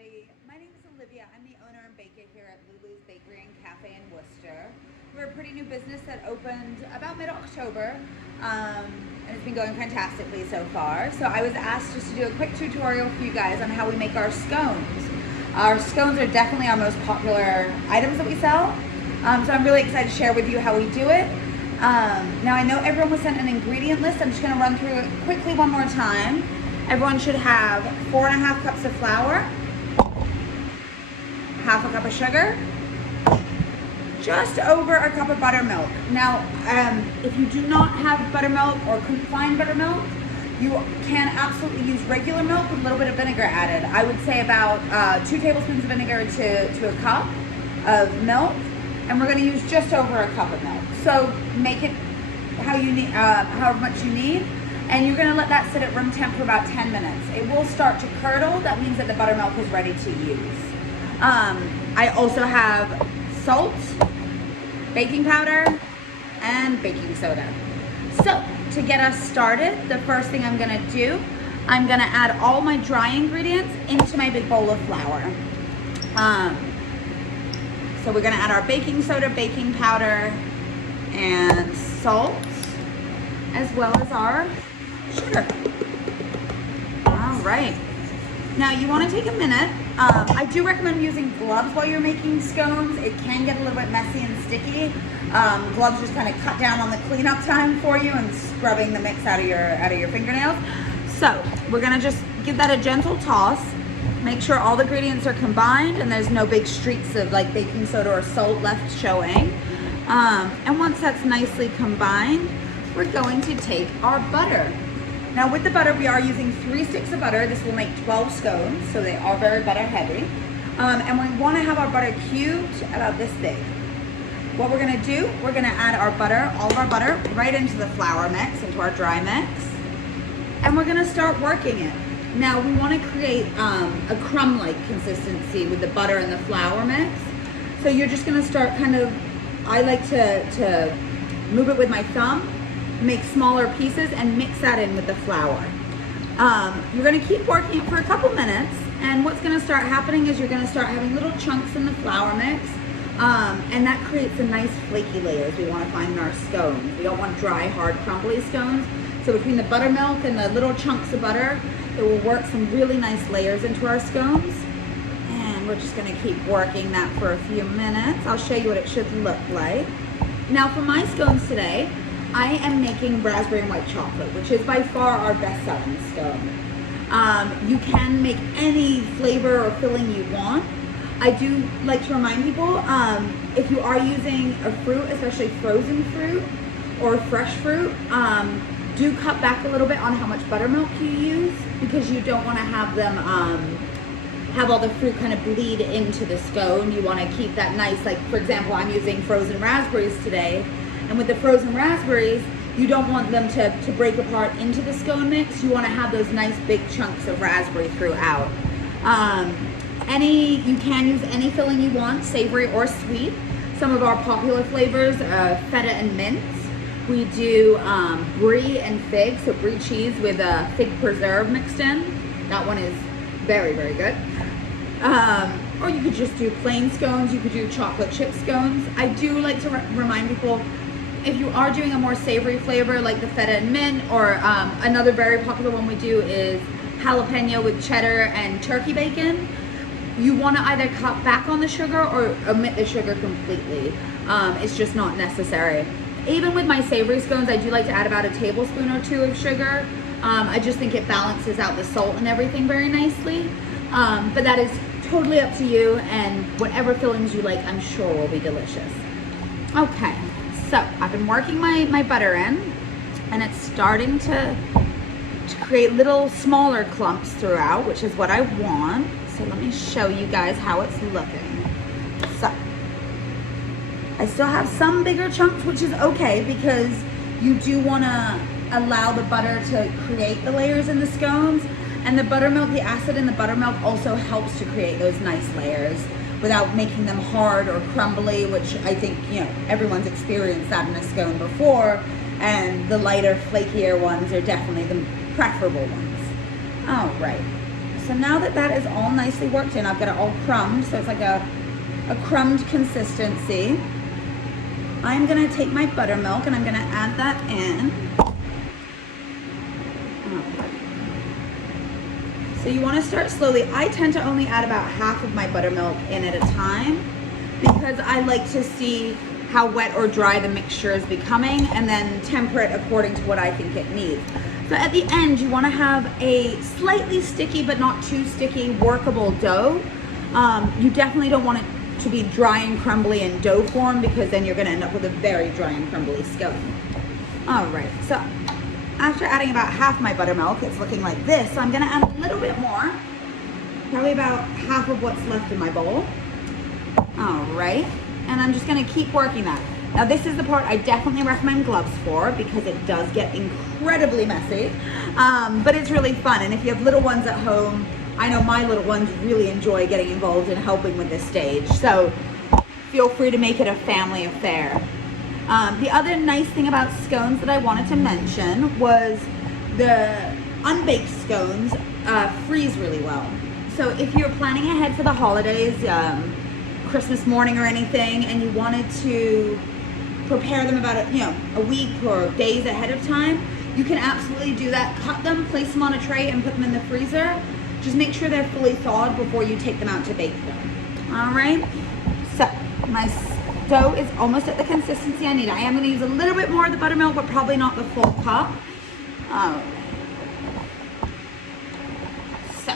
everybody. My name is Olivia. I'm the owner and baker here at Lulu's Bakery and Cafe in Worcester. We're a pretty new business that opened about mid-October, and it's been going fantastically so far. So I was asked just to do a quick tutorial for you guys on how we make our scones. Our scones are definitely our most popular items that we sell, so I'm really excited to share with you how we do it. Now I know everyone was sent an ingredient list. I'm just going to run through it quickly one more time. Everyone should have 4.5 cups of flour, half a cup of sugar, just over a cup of buttermilk. Now, if you do not have buttermilk or couldn't find buttermilk, you can absolutely use regular milk with a little bit of vinegar added. I would say about 2 tablespoons of vinegar to a cup of milk, and we're going to use just over a cup of milk. So make it how you need, however much you need. And you're gonna let that sit at room temp for about 10 minutes. It will start to curdle. That means that the buttermilk is ready to use. I also have salt, baking powder, and baking soda. So to get us started, the first thing I'm gonna do, I'm gonna add all my dry ingredients into my big bowl of flour. So we're gonna add our baking soda, baking powder, and salt, as well as our sugar. All right. Now you want to take a minute. I do recommend using gloves while you're making scones. It can get a little bit messy and sticky. Gloves just kind of cut down on the cleanup time for you and scrubbing the mix out of your fingernails. So we're gonna just give that a gentle toss. Make sure all the ingredients are combined and there's no big streaks of like baking soda or salt left showing. And once that's nicely combined, we're going to take our butter. Now with the butter, we are using 3 sticks of butter. This will make 12 scones, so they are very butter heavy. And we want to have our butter cubed about this big. What we're going to do, we're going to add our butter, all of our butter, right into the flour mix, into our dry mix. And we're going to start working it. Now we want to create a crumb-like consistency with the butter and the flour mix. So you're just going to start kind of, I like to move it with my thumb, make smaller pieces, and mix that in with the flour. You're gonna keep working it for a couple minutes, and what's gonna start happening is you're gonna start having little chunks in the flour mix, and that creates a nice flaky layers we wanna find in our scones. We don't want dry, hard, crumbly scones. So between the buttermilk and the little chunks of butter, it will work some really nice layers into our scones. And we're just gonna keep working that for a few minutes. I'll show you what it should look like. Now for my scones today, I am making raspberry and white chocolate, which is by far our best-selling scone. You can make any flavor or filling you want. I do like to remind people, if you are using a fruit, especially frozen fruit or fresh fruit, do cut back a little bit on how much buttermilk you use, because you don't want to have them have all the fruit kind of bleed into the scone. You want to keep that nice, like for example, I'm using frozen raspberries today. And with the frozen raspberries, you don't want them to break apart into the scone mix. You want to have those nice big chunks of raspberry throughout. You can use any filling you want, savory or sweet. Some of our popular flavors, feta and mint. We do brie and fig, so brie cheese with a fig preserve mixed in. That one is very, very good. Or you could just do plain scones. You could do chocolate chip scones. I do like to remind people, if you are doing a more savory flavor like the feta and mint, or another very popular one we do is jalapeno with cheddar and turkey bacon, you want to either cut back on the sugar or omit the sugar completely. It's just not necessary. Even with my savory scones, I do like to add about a tablespoon or 2 of sugar. I just think it balances out the salt and everything very nicely. But that is totally up to you, and whatever fillings you like, I'm sure will be delicious. Okay. So I've been working my butter in, and it's starting to create little smaller clumps throughout, which is what I want. So let me show you guys how it's looking. So I still have some bigger chunks, which is okay, because you do want to allow the butter to create the layers in the scones, and the buttermilk, the acid in the buttermilk also helps to create those nice layers without making them hard or crumbly, which I think, you know, everyone's experienced that in a scone before, and the lighter, flakier ones are definitely the preferable ones. All right, so now that that is all nicely worked in, I've got it all crumbed, so it's like a crumbed consistency. I'm gonna take my buttermilk and I'm gonna add that in. So you wanna start slowly. I tend to only add about half of my buttermilk in at a time because I like to see how wet or dry the mixture is becoming and then temper it according to what I think it needs. So at the end, you wanna have a slightly sticky but not too sticky workable dough. You definitely don't want it to be dry and crumbly in dough form because then you're gonna end up with a very dry and crumbly scone. All right, so after adding about half my buttermilk, it's looking like this. So I'm gonna add a little bit more, probably about half of what's left in my bowl. All right, and I'm just gonna keep working that. Now this is the part I definitely recommend gloves for because it does get incredibly messy, but it's really fun. And if you have little ones at home, I know my little ones really enjoy getting involved in helping with this stage, so feel free to make it a family affair. The other nice thing about scones that I wanted to mention was the unbaked scones freeze really well. So if you're planning ahead for the holidays, Christmas morning or anything, and you wanted to prepare them about a week or days ahead of time, you can absolutely do that. Cut them, place them on a tray, and put them in the freezer. Just make sure they're fully thawed before you take them out to bake them. All right, so my dough is almost at the consistency I need. I am gonna use a little bit more of the buttermilk, but probably not the full cup. So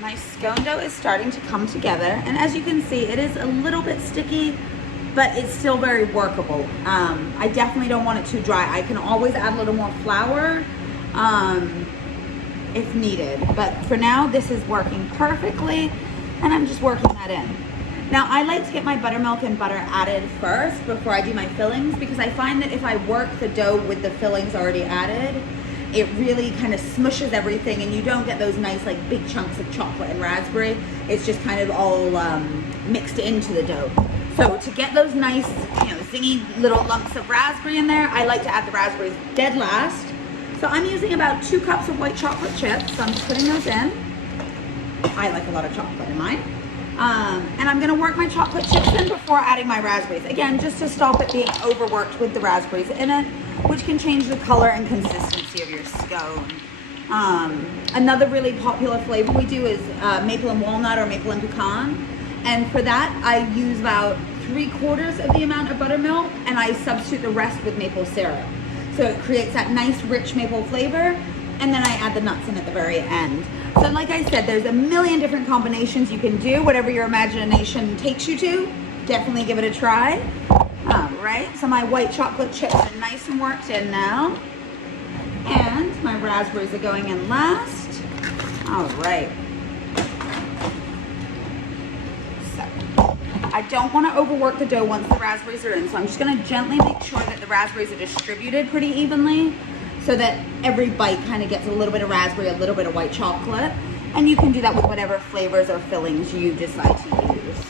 my scone dough is starting to come together. And as you can see, it is a little bit sticky, but it's still very workable. I definitely don't want it too dry. I can always add a little more flour if needed. But for now, this is working perfectly, and I'm just working that in. Now, I like to get my buttermilk and butter added first before I do my fillings because I find that if I work the dough with the fillings already added, it really kind of smushes everything and you don't get those nice like big chunks of chocolate and raspberry. It's just kind of all mixed into the dough. So to get those nice, zingy little lumps of raspberry in there, I like to add the raspberries dead last. So I'm using about 2 cups of white chocolate chips. So I'm just putting those in. I like a lot of chocolate in mine. And I'm gonna work my chocolate chips in before adding my raspberries. Again, just to stop it being overworked with the raspberries in it, which can change the color and consistency of your scone. Another really popular flavor we do is maple and walnut or maple and pecan. And for that, I use about 3/4 of the amount of buttermilk and I substitute the rest with maple syrup. So it creates that nice rich maple flavor, and then I add the nuts in at the very end. So like I said, there's a million different combinations you can do, whatever your imagination takes you to. Definitely give it a try. All right, so my white chocolate chips are nice and worked in now. And my raspberries are going in last. All right. So I don't want to overwork the dough once the raspberries are in, so I'm just going to gently make sure that the raspberries are distributed pretty evenly so that every bite kind of gets a little bit of raspberry, a little bit of white chocolate. And you can do that with whatever flavors or fillings you decide to use.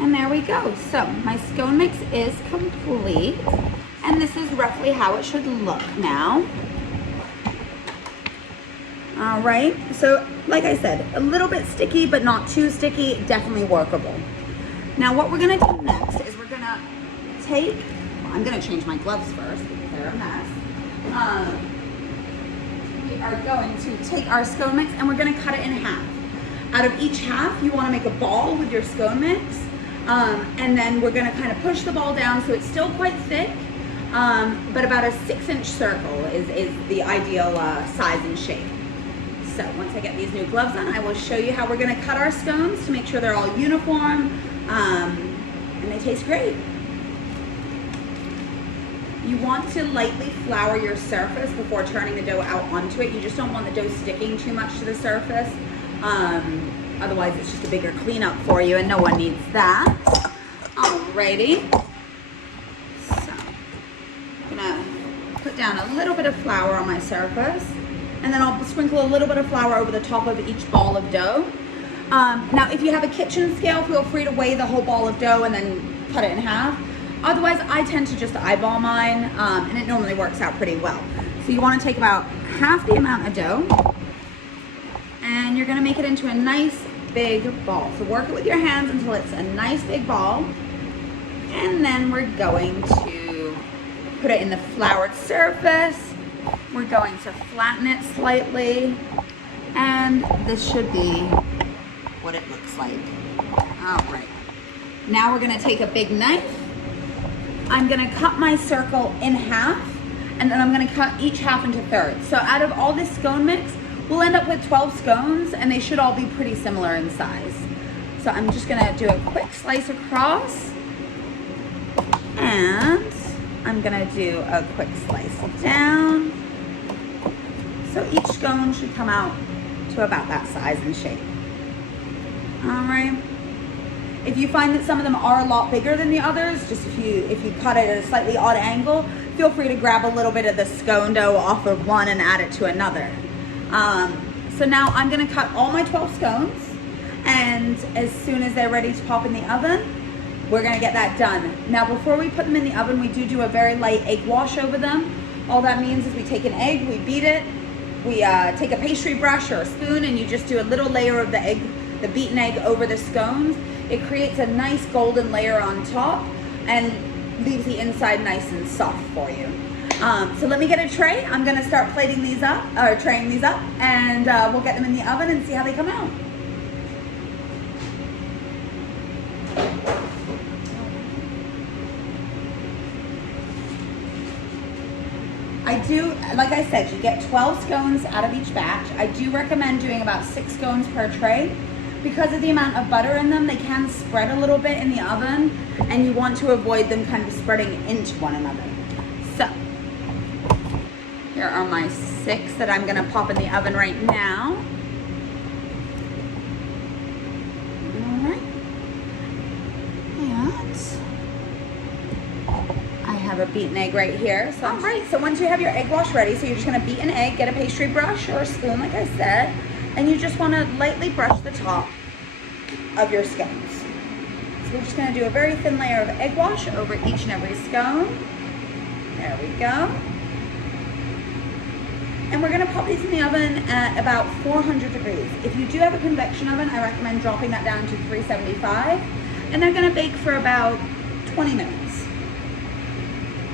And there we go. So my scone mix is complete. And this is roughly how it should look now. All right, so like I said, a little bit sticky, but not too sticky, definitely workable. Now what we're gonna do next is we're gonna take, I'm gonna change my gloves first because they're a mess. We are going to take our scone mix and we're gonna cut it in half. Out of each half, you wanna make a ball with your scone mix, and then we're gonna kind of push the ball down so it's still quite thick, but about a 6-inch circle is the ideal size and shape. So once I get these new gloves on, I will show you how we're gonna cut our scones to make sure they're all uniform, and they taste great. You want to lightly flour your surface before turning the dough out onto it. You just don't want the dough sticking too much to the surface. Otherwise it's just a bigger cleanup for you and no one needs that. Alrighty. So I'm gonna put down a little bit of flour on my surface and then I'll sprinkle a little bit of flour over the top of each ball of dough. Now if you have a kitchen scale, feel free to weigh the whole ball of dough and then cut it in half. Otherwise, I tend to just eyeball mine, and it normally works out pretty well. So you want to take about half the amount of dough and you're going to make it into a nice big ball. So work it with your hands until it's a nice big ball. And then we're going to put it in the floured surface. We're going to flatten it slightly. And this should be what it looks like. All right. Now we're going to take a big knife. I'm going to cut my circle in half. And then I'm going to cut each half into thirds. So out of all this scone mix, we'll end up with 12 scones, and they should all be pretty similar in size. So I'm just going to do a quick slice across, and I'm going to do a quick slice down. So each scone should come out to about that size and shape. All right. If you find that some of them are a lot bigger than the others, just if you cut it at a slightly odd angle, feel free to grab a little bit of the scone dough off of one and add it to another. So now I'm gonna cut all my 12 scones, and as soon as they're ready to pop in the oven, we're gonna get that done. Now before we put them in the oven, we do a very light egg wash over them. All that means is we take an egg, we beat it, we take a pastry brush or a spoon, and you just do a little layer of the egg, the beaten egg over the scones. It creates a nice golden layer on top and leaves the inside nice and soft for you. So let me get a tray. I'm gonna start plating these up, or traying these up, and we'll get them in the oven and see how they come out. I do, like I said, you get 12 scones out of each batch. I do recommend doing about 6 scones per tray. Because of the amount of butter in them, they can spread a little bit in the oven, and you want to avoid them kind of spreading into one another. So, here are my 6 that I'm gonna pop in the oven right now. All right. And I have a beaten egg right here. So, all right, so once you have your egg wash ready, so you're just gonna beat an egg, get a pastry brush or a spoon, like I said, and you just want to lightly brush the top of your scones. So we're just going to do a very thin layer of egg wash over each and every scone. There we go. And we're going to pop these in the oven at about 400 degrees. If you do have a convection oven, I recommend dropping that down to 375. And they're going to bake for about 20 minutes.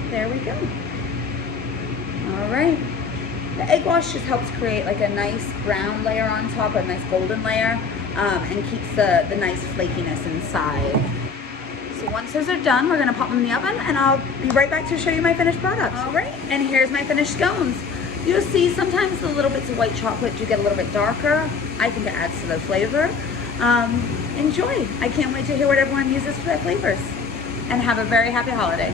There we go. All right. The egg wash just helps create like a nice brown layer on top, a nice golden layer, and keeps the nice flakiness inside. So once those are done, we're gonna pop them in the oven, and I'll be right back to show you my finished product. All right, and here's my finished scones. You'll see sometimes the little bits of white chocolate do get a little bit darker. I think it adds to the flavor. Enjoy. I can't wait to hear what everyone uses for their flavors. And have a very happy holiday.